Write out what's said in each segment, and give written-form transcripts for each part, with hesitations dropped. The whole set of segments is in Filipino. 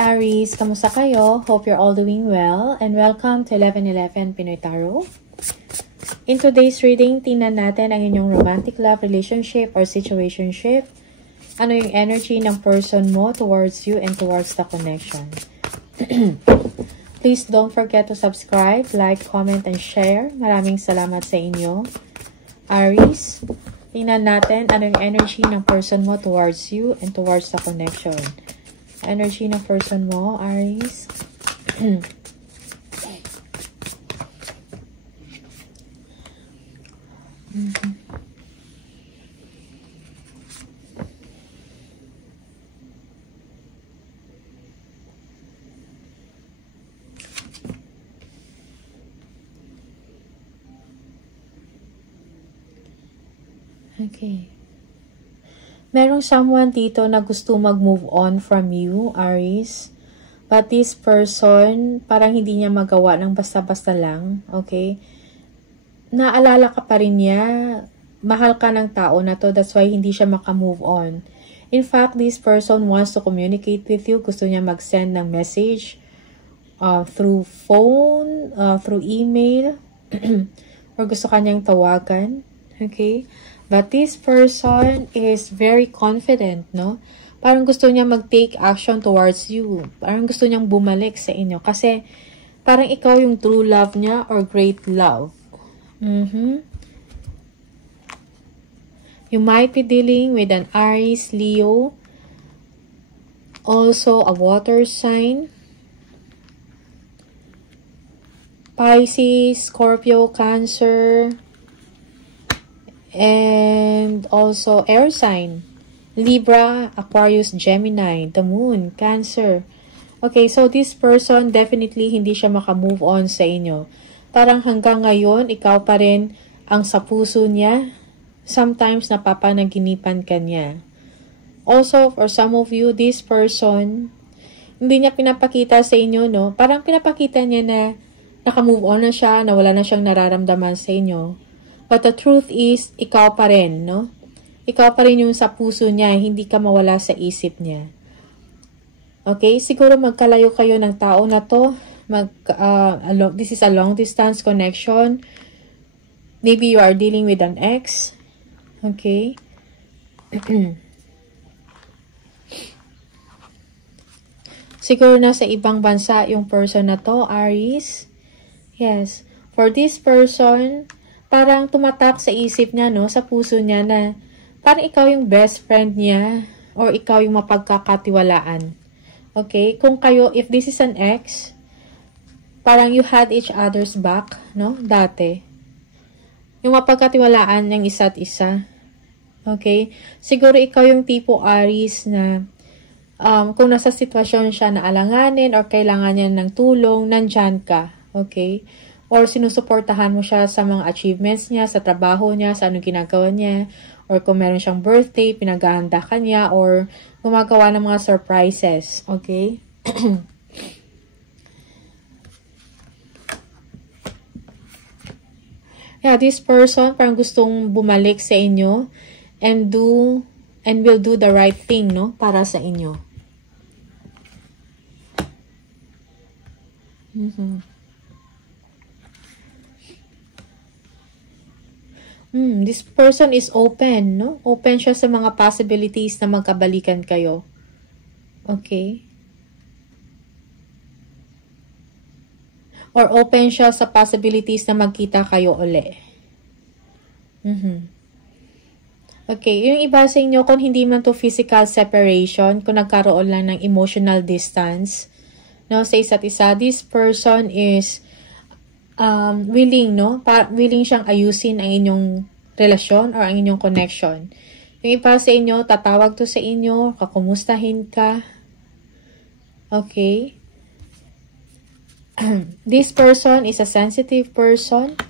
Aries! Kamusta kayo? Hope you're all doing well and welcome to 1111 Pinoy Tarot. In today's reading, tingnan natin ang inyong romantic love relationship or situationship. Ano yung energy ng person mo towards you and towards the connection. Please don't forget to subscribe, like, comment, and share. Maraming salamat sa inyo. Aries, tingnan natin ano yung energy ng person mo towards you and towards the connection. Energy ng person mo, Aries. Okay. Merong someone dito na gusto mag-move on from you, Aries. But this person, parang hindi niya magawa ng basta-basta lang. Okay? Naalala ka pa rin niya. Mahal ka ng tao na to. That's why hindi siya maka-move on. In fact, this person wants to communicate with you. Gusto niya mag-send ng message through phone, through email, or gusto kanyang tawagan. Okay? But this person is very confident, no? Parang gusto niya mag-take action towards you. Parang gusto niyang bumalik sa inyo. Kasi parang ikaw yung true love niya or great love. You might be dealing with an Aries, Leo. Also a water sign. Pisces, Scorpio, Cancer. And also air sign, Libra, Aquarius, Gemini, the Moon, Cancer. Okay, so this person definitely hindi siya maka-move on sa inyo. Parang hanggang ngayon, ikaw pa rin ang sa puso niya. Sometimes napapanaginipan ka niya. Also, for some of you, this person, hindi niya pinapakita sa inyo, no? Parang pinapakita niya na naka-move on na siya, na wala na siyang nararamdaman sa inyo. But the truth is, ikaw pa rin, no? Ikaw pa rin yung sa puso niya, hindi ka mawala sa isip niya. Okay? Siguro magkalayo kayo ng tao na to. This is a long distance connection. Maybe you are dealing with an ex. Okay? Siguro nasa ibang bansa yung person na to, Aries. Yes. For this person, parang tumatak sa isip niya, no? Sa puso niya na parang ikaw yung best friend niya or ikaw yung mapagkakatiwalaan. Okay? Kung kayo, if this is an ex, parang you had each other's back, no? Dati. Yung mapagkatiwalaan ng isa't isa. Okay? Siguro ikaw yung tipo Aries na kung nasa sitwasyon siya na alanganin or kailangan niya ng tulong, nandyan ka. Okay? Or sinusuportahan mo siya sa mga achievements niya, sa trabaho niya, sa anong ginagawa niya. Or kung meron siyang birthday, pinaghahanda ka niya. Or gumagawa ng mga surprises. Okay? Yeah, this person parang gustong bumalik sa inyo and will do the right thing, no? Para sa inyo. This person is open, no? Open siya sa mga possibilities na magkabalikan kayo. Okay? Or open siya sa possibilities na magkita kayo uli. Okay, yung iba sa inyo, kung hindi man to physical separation, kung nagkaroon lang ng emotional distance, no, sa isa't isa, this person is willing, no? Willing siyang ayusin ang inyong relasyon or ang inyong connection. Yung iba sa inyo, tatawag to sa inyo, kakumustahin ka. Okay? This person is a sensitive person.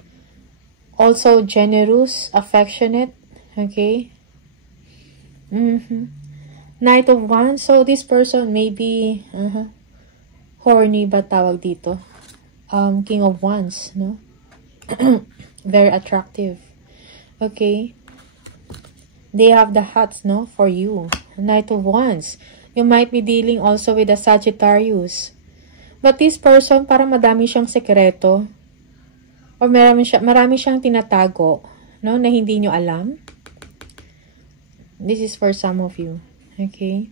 Also generous, affectionate. Okay? Knight of Wands. So, this person may be horny ba tawag dito? King of Wands, no? Very attractive. Okay? They have the hearts, no? For you. Knight of Wands. You might be dealing also with a Sagittarius. But this person, parang madami siyang sekreto. Or marami siyang tinatago, no, na hindi nyo alam. This is for some of you. Okay?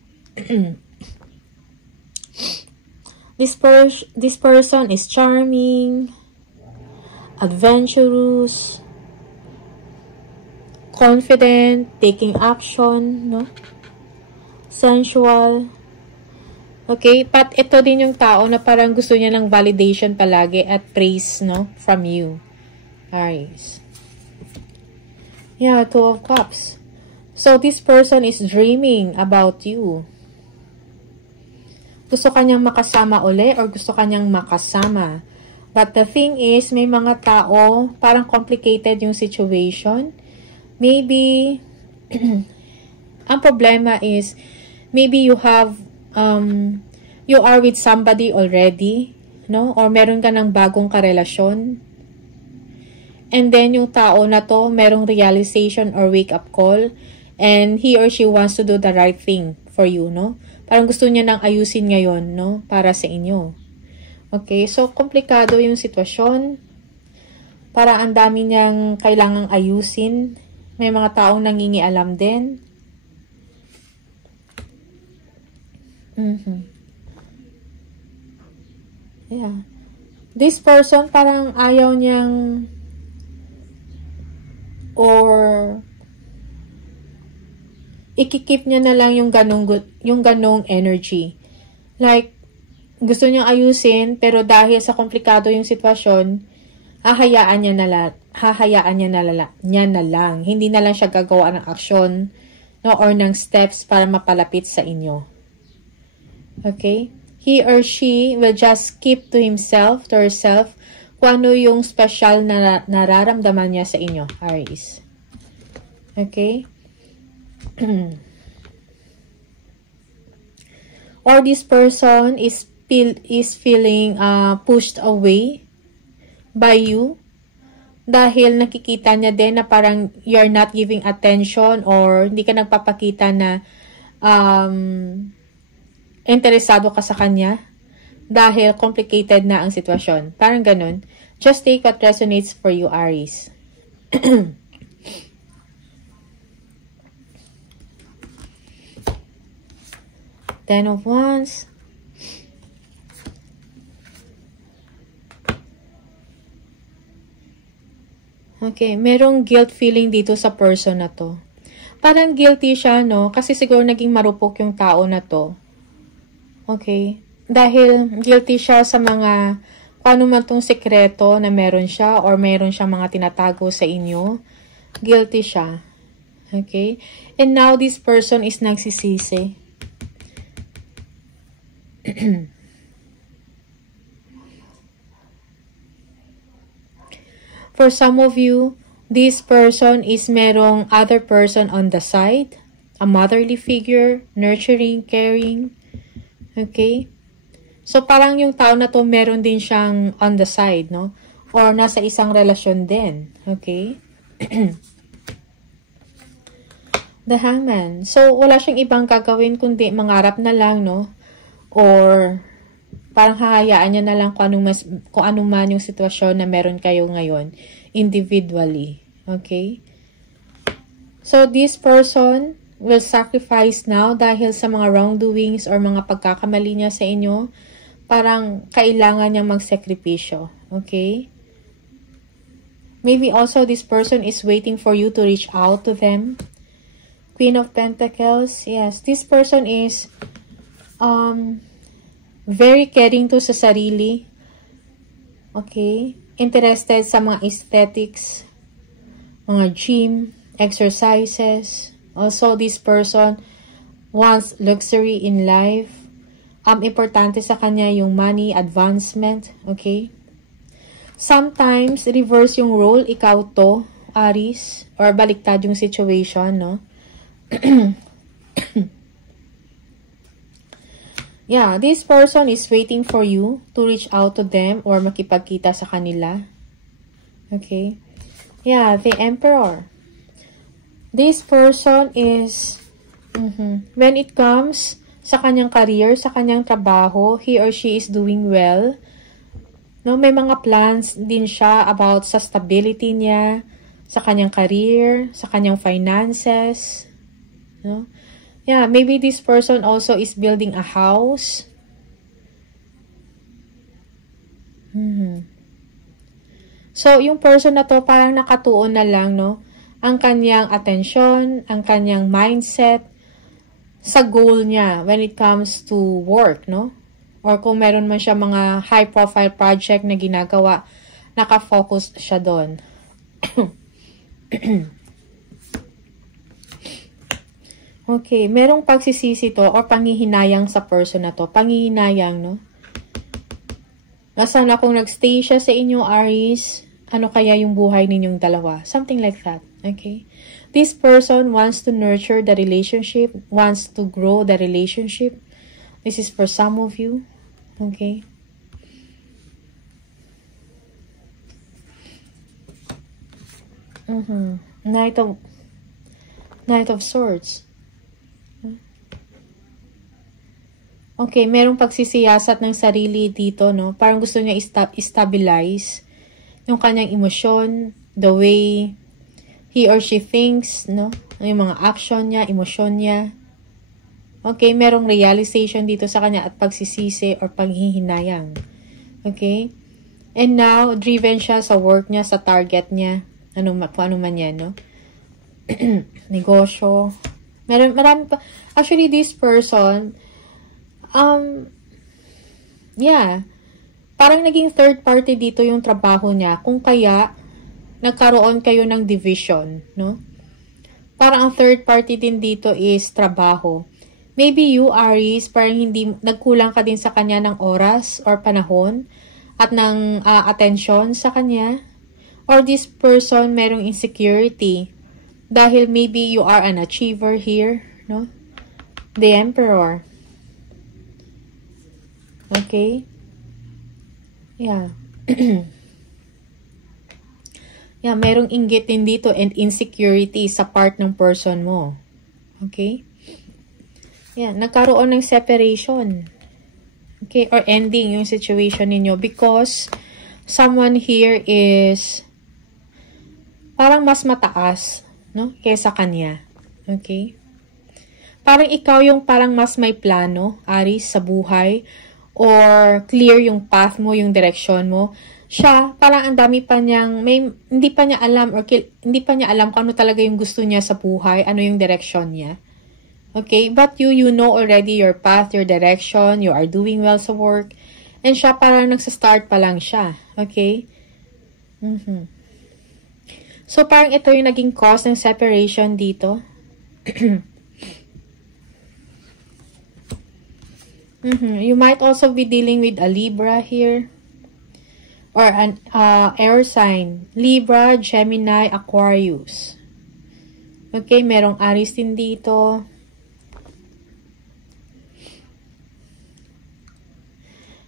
This person is charming, adventurous, confident, taking action, no? Sensual. Okay? But ito din yung tao na parang gusto niya ng validation palagi at praise, no? From you. Aries. Yeah, Two of Cups. So, this person is dreaming about you. Gusto kanyang makasama uli or gusto kanyang makasama. But the thing is, may mga tao, parang complicated yung situation. Maybe, ang problema is, maybe you have, you are with somebody already, no? Or meron ka ng bagong karelasyon. And then, yung tao na to, merong realization or wake-up call. And he or she wants to do the right thing for you, no? Parang gusto niya nang ayusin ngayon, no? Para sa inyo. Okay, so komplikado yung sitwasyon. Para ang dami niyang kailangang ayusin. May mga taong nangingialam din. Yeah. This person parang ayaw niyang or ikikip niya na lang yung ganong energy. Like, gusto niyang ayusin, pero dahil sa komplikado yung sitwasyon, hahayaan niya na lang. Hindi na lang siya gagawa ng aksyon, no, or ng steps para mapalapit sa inyo. Okay? He or she will just keep to himself, to herself, kung ano yung special na nararamdaman niya sa inyo, Aries. Okay? Or this person is feeling pushed away by you dahil nakikita niya din na parang you're not giving attention or hindi ka nagpapakita na interesado ka sa kanya dahil complicated na ang sitwasyon. Parang ganun. Just take what resonates for you, Aries. Ten of Wands. Okay, merong guilt feeling dito sa person na to. Parang guilty siya, no? Kasi siguro naging marupok yung tao na to. Okay? Dahil guilty siya sa mga, kung ano man tong sekreto na meron siya or meron siyang mga tinatago sa inyo. Guilty siya. Okay? And now this person is nagsisisi. For some of you, this person is merong other person on the side. A motherly figure, nurturing, caring. Okay? So, parang yung tao na to, meron din siyang on the side, no? Or nasa isang relasyon din. Okay? The Hangman. So, wala siyang ibang gagawin kundi mangarap na lang, no? Or parang hahayaan niya na lang kung anong man yung sitwasyon na meron kayo ngayon individually. Okay? So, this person will sacrifice now dahil sa mga wrongdoings or mga pagkakamali niya sa inyo. Parang kailangan niyang magsakripisyo. Okay? Maybe also this person is waiting for you to reach out to them. Queen of Pentacles. Yes, this person is very caring to sa sarili. Okay? Interested sa mga aesthetics, mga gym, exercises. Also, this person wants luxury in life. Importante sa kanya yung money, advancement. Okay? Sometimes, reverse yung role. Ikaw to, Aries. Or baliktad yung situation, no? Yeah, this person is waiting for you to reach out to them or makipagkita sa kanila. Okay? Yeah, the Emperor. This person is, when it comes sa kanyang career, sa kanyang trabaho. He or she is doing well. No, may mga plans din siya about sa stability niya, sa kanyang career, sa kanyang finances. No? Yeah, maybe this person also is building a house. So, yung person na to parang nakatuon na lang, no? Ang kanyang attention, ang kanyang mindset sa goal niya when it comes to work, no? Or kung meron man siya mga high-profile project na ginagawa, nakafocus siya doon. Okay, merong pagsisisi to or panghihinayang sa person na to. Panghihinayang, no? Nasaan akong nagstay siya sa inyo, Aries? Ano kaya yung buhay ninyong dalawa? Something like that, okay? This person wants to nurture the relationship, wants to grow the relationship. This is for some of you, okay? Knight of Swords. Okay, merong pagsisiyasat ng sarili dito, no? Parang gusto niya stabilize yung kanyang emosyon, the way he or she thinks, no? Yung mga action niya, emosyon niya. Okay, merong realization dito sa kanya at pagsisisi or paghihinayang. Okay? And now, driven siya sa work niya, sa target niya. Ano man yan, no? Negosyo. Marami pa. Actually, this person, yeah, parang naging third party dito yung trabaho niya. Kung kaya, nagkaroon kayo ng division, no? Parang ang third party din dito is trabaho. Maybe you, Aries, parang hindi, nagkulang ka din sa kanya ng oras or panahon at ng attention sa kanya. Or this person merong insecurity dahil maybe you are an achiever here, no? The Emperor. Okay? Yeah. Yeah, merong inggit din dito and insecurity sa part ng person mo. Okay? Yeah, nagkaroon ng separation. Okay, or ending yung situation ninyo because someone here is parang mas mataas, no? Kaysa kanya. Okay? Parang ikaw yung parang mas may plano, Aries, sa buhay or clear yung path mo, yung direction mo. Siya, parang ang dami pa niyang, hindi pa niya alam or hindi pa niya alam kung ano talaga yung gusto niya sa buhay, ano yung direction niya. Okay? But you know already your path, your direction, you are doing well sa work. And siya, parang nagsa-start pa lang siya. Okay? So, parang ito yung naging cause ng separation dito. You might also be dealing with a Libra here. Or an air sign. Libra, Gemini, Aquarius. Okay, merong Aries din dito.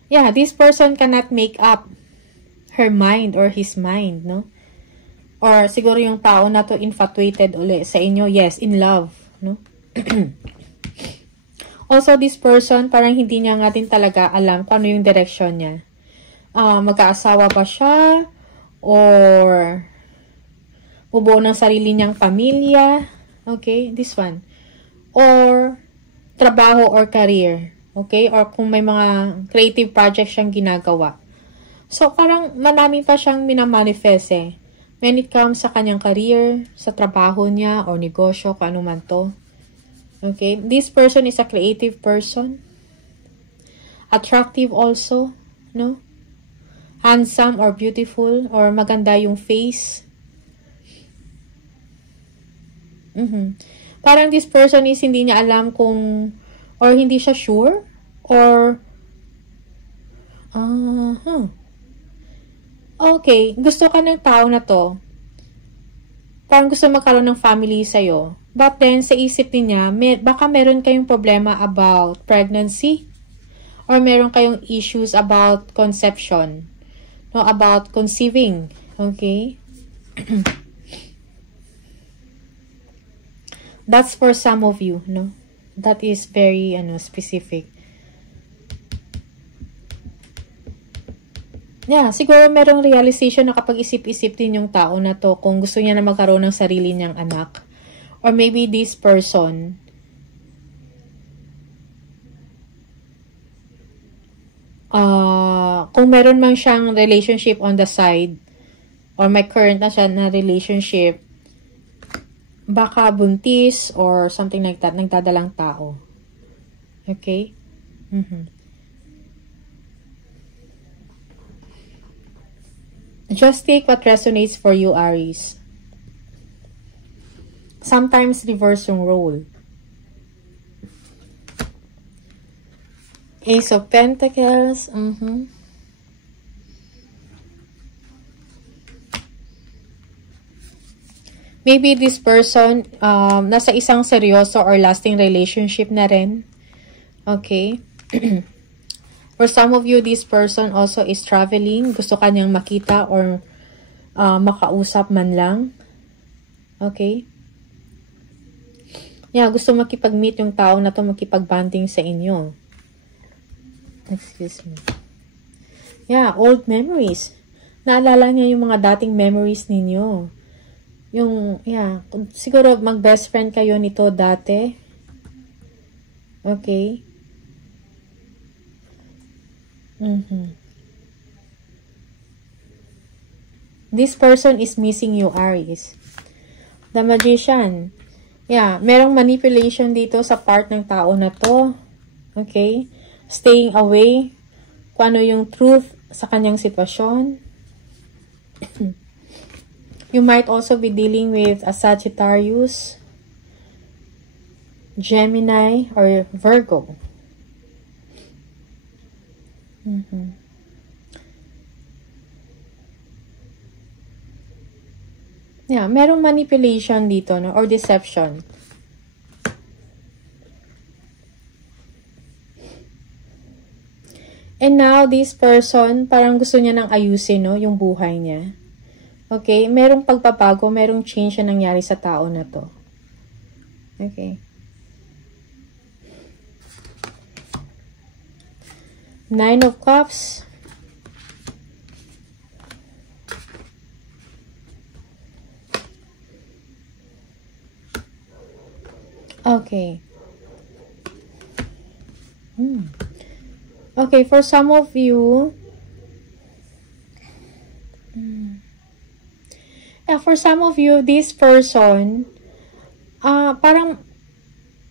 Yeah, this person cannot make up her mind or his mind, no? Or siguro yung tao na to infatuated uli sa inyo. Yes, in love, no? Also, this person, parang hindi niya nga din talaga alam kung ano yung direction niya. Mag-aasawa ba siya? Or bubuo ng sarili niyang pamilya? Okay, this one. Or trabaho or career. Okay? Or kung may mga creative project siyang ginagawa. So, parang marami pa siyang minamanifest eh. When it comes sa kanyang career, sa trabaho niya, or negosyo, kung ano man to. Okay? This person is a creative person. Attractive also. No? Handsome or beautiful. Or maganda yung face. Parang this person is hindi niya alam kung or hindi siya sure or okay, gusto ka ng tao na to. Parang gusto magkaroon ng family sa'yo. But then, sa isip niya, baka meron kayong problema about pregnancy or meron kayong issues about conception. No, about conceiving. Okay? That's for some of you, no? That is very, specific. Yeah, siguro merong realization na kapag isip-isip din yung tao na to kung gusto niya na magkaroon ng sarili niyang anak. Or maybe this person, kung meron man siyang relationship on the side, or may current na siya na relationship, baka buntis or something like that, nagdadalang tao. Okay? Just take what resonates for you, Aries. Sometimes reverse yung role. Ace of Pentacles. Maybe this person nasa isang seryoso or lasting relationship na rin. Okay? For some of you, this person also is traveling. Gusto kanyang makita or makausap man lang. Okay? Yeah, gusto makipag-meet yung tao na to, makipag-bonding sa inyo. Excuse me. Yeah, old memories. Naalala niya yung mga dating memories ninyo. Yung, yeah, siguro mag-best friend kayo nito dati. Okay? This person is missing you, Aries. The Magician. Yeah, merong manipulation dito sa part ng tao na to. Okay? Staying away. Kung ano yung truth sa kanyang sitwasyon. You might also be dealing with a Sagittarius, Gemini, or Virgo. Yeah, merong manipulation dito, no? Or deception. And now, this person, parang gusto niya nang ayusin, no? Yung buhay niya. Okay? Merong pagpapago, merong change na nangyari sa tao na to. Okay? Nine of Cups. Okay. Okay, for some of you, for some of you, this person, parang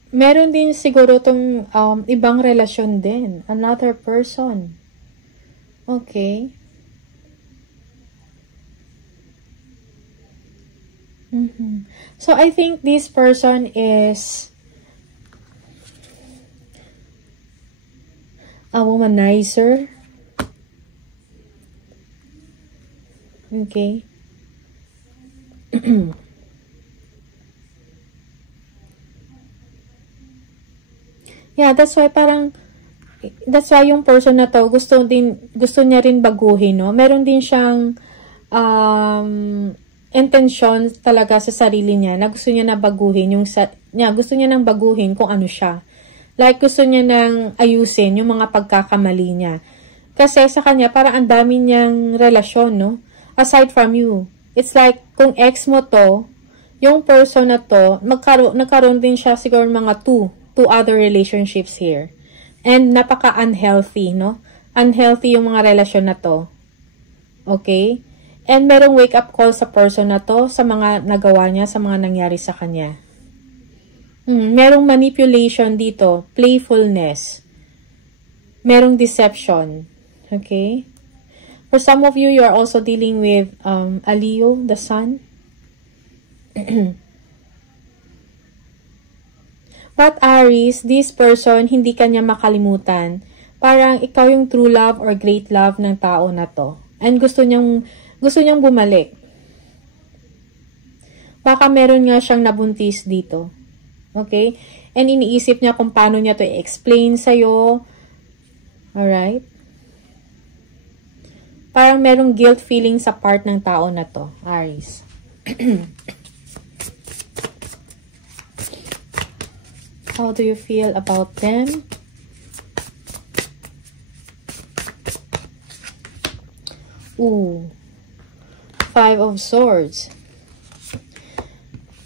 meron din siguro tong ibang relasyon din. Another person. Okay. So, I think this person is a womanizer. Okay. Yeah, that's why yung person na to gusto niya rin baguhin, no? Meron din siyang intention talaga sa sarili niya na gusto niya na baguhin gusto niya nang baguhin kung ano siya. Like gusto niya nang ayusin yung mga pagkakamali niya. Kasi sa kanya parang ang dami niyang relasyon, no? Aside from you. It's like kung ex mo to, yung person na to, nagkaroon din siya siguro mga two other relationships here. And napaka-unhealthy, no? Unhealthy yung mga relasyon na to. Okay? And merong wake-up call sa person na to, sa mga nagawa niya, sa mga nangyari sa kanya. Merong manipulation dito, playfulness. Merong deception. Okay? For some of you, you are also dealing with a Leo, the Sun. But Aries, this person, hindi kanya makalimutan. Parang ikaw yung true love or great love ng tao na to. And gusto niyang bumalik. Baka meron nga siyang nabuntis dito. Okay? And iniisip niya kung paano niya to i-explain sa'yo. Alright? Parang merong guilt feeling sa part ng tao na to, Aries. How do you feel about them? Ooh. 5 of Swords.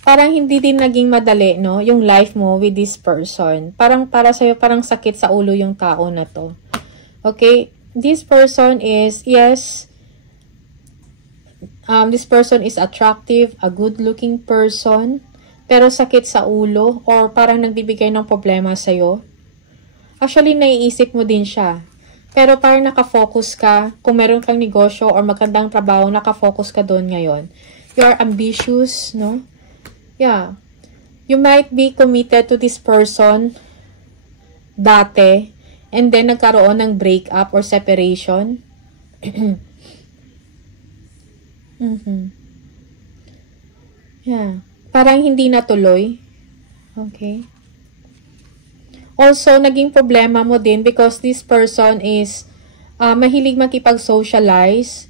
Parang hindi din naging madali, no? Yung life mo with this person. Parang para sa'yo, parang sakit sa ulo yung tao na to. Okay? This person is, yes, this person is attractive, a good-looking person, pero sakit sa ulo or parang nagbibigay ng problema sa'yo. Actually, naiisip mo din siya. Pero parang nakafocus ka, kung meron kang negosyo or magandang trabaho, nakafocus ka doon ngayon. You are ambitious, no? Yeah. You might be committed to this person dati and then nagkaroon ng breakup or separation. Yeah. Parang hindi natuloy. Okay. Also, naging problema mo din because this person is mahilig makipag-socialize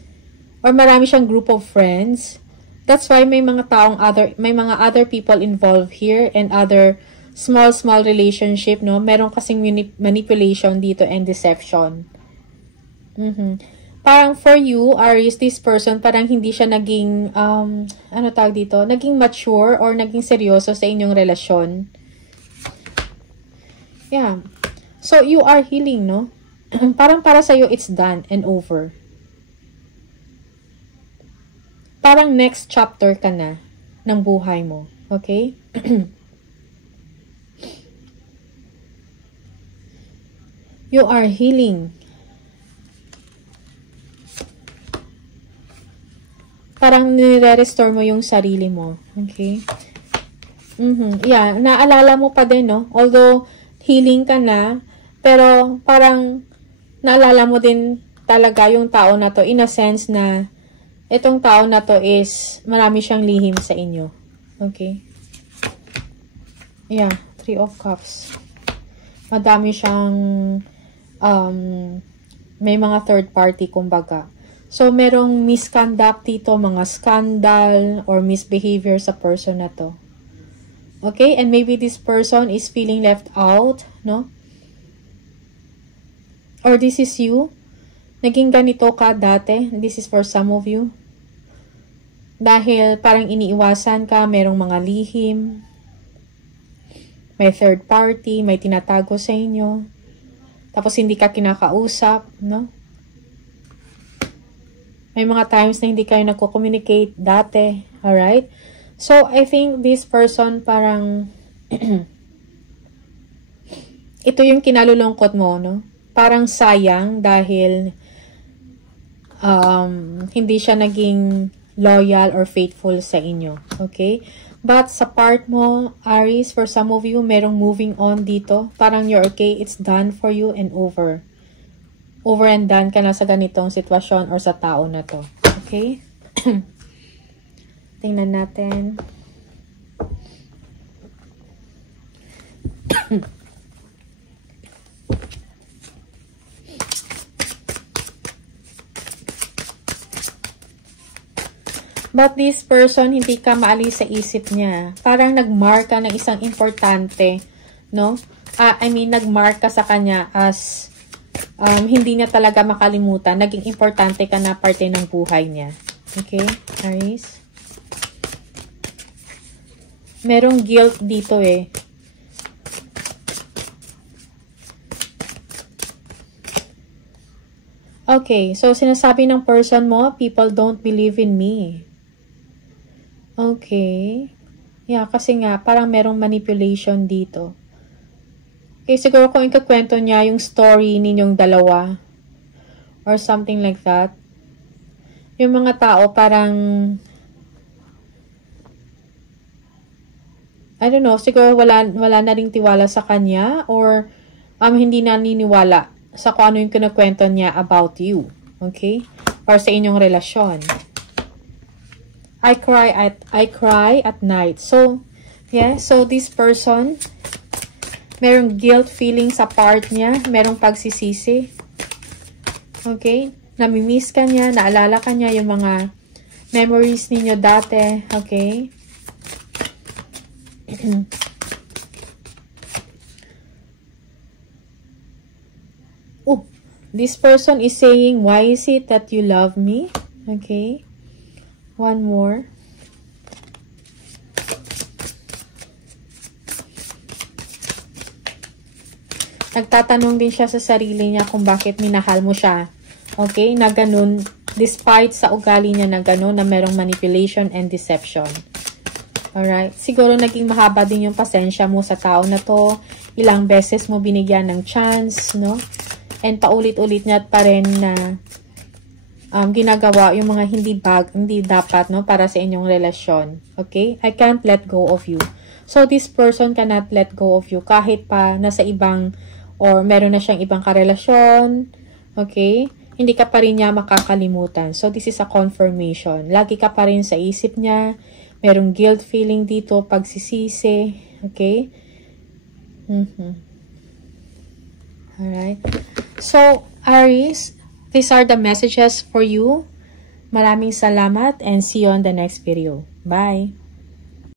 or marami siyang group of friends. That's why may mga other people involved here and other small relationship, no? Meron kasing manipulation dito and deception. Parang for you, Aries, this person, parang hindi siya naging, ano tawag dito? Naging mature or naging seryoso sa inyong relasyon. Yeah. So, you are healing, no? Parang para sa'yo, it's done and over. Parang next chapter ka na ng buhay mo. Okay? You are healing. Parang nire-restore mo yung sarili mo. Okay? Yeah, naalala mo pa din, no? Although, healing ka na, pero parang naalala mo din talaga yung tao na to in a sense na itong tao na to is marami siyang lihim sa inyo. Okay? Yeah, 3 of Cups. Madami siyang may mga third party, kumbaga. So, merong misconduct dito, mga scandal or misbehavior sa person na to. Okay? And maybe this person is feeling left out, no? Or this is you. Naging ganito ka dati. This is for some of you. Dahil parang iniiwasan ka, merong mga lihim. May third party, may tinatago sa inyo. Tapos hindi ka kinakausap, no? May mga times na hindi kayo nagko-communicate dati. Alright? So, I think this person parang ito yung kinalulungkot mo, no? Parang sayang dahil hindi siya naging loyal or faithful sa inyo. Okay? But sa part mo, Aries, for some of you, merong moving on dito. Parang you're okay, it's done for you and over. Over and done ka na sa ganitong sitwasyon or sa tao na to. Okay? Tingnan natin. But this person, hindi ka maalis sa isip niya. Parang nag-mark ka ng isang importante, no? I mean, nag-mark ka sa kanya as hindi niya talaga makalimutan. Naging importante ka na parte ng buhay niya. Okay, Aries? Merong guilt dito eh. Okay, so sinasabi ng person mo, people don't believe in me. Okay. Yeah, kasi nga, parang merong manipulation dito. Okay, siguro kung ikakwento niya yung story ninyong dalawa or something like that, yung mga tao parang I don't know, siguro wala na ring tiwala sa kanya or hindi naniniwala sa kung ano yung kinakwento niya about you. Okay? Or sa inyong relasyon. I cry at night. So, yeah, so this person, merong guilt feeling sa part niya, merong pagsisisi. Okay? Namimiss ka niya, naalala ka niya yung mga memories ninyo dati. Okay? This person is saying, why is it that you love me? Okay. One more. Nagtatanong din siya sa sarili niya kung bakit minahal mo siya. Okay? Na ganun, despite sa ugali niya na ganun, na merong manipulation and deception. Alright? Siguro naging mahaba din yung pasensya mo sa tao na to. Ilang beses mo binigyan ng chance, no? And paulit-ulit niya pa rin na ginagawa yung mga hindi dapat, no, para sa inyong relasyon. Okay? I can't let go of you. So, this person cannot let go of you kahit pa nasa ibang or meron na siyang ibang karelasyon. Okay? Hindi ka pa rin niya makakalimutan. So, this is a confirmation. Lagi ka pa rin sa isip niya. Merong guilt feeling dito, pagsisisi. Okay? Alright. So, Aries, these are the messages for you. Maraming salamat and see you on the next video. Bye!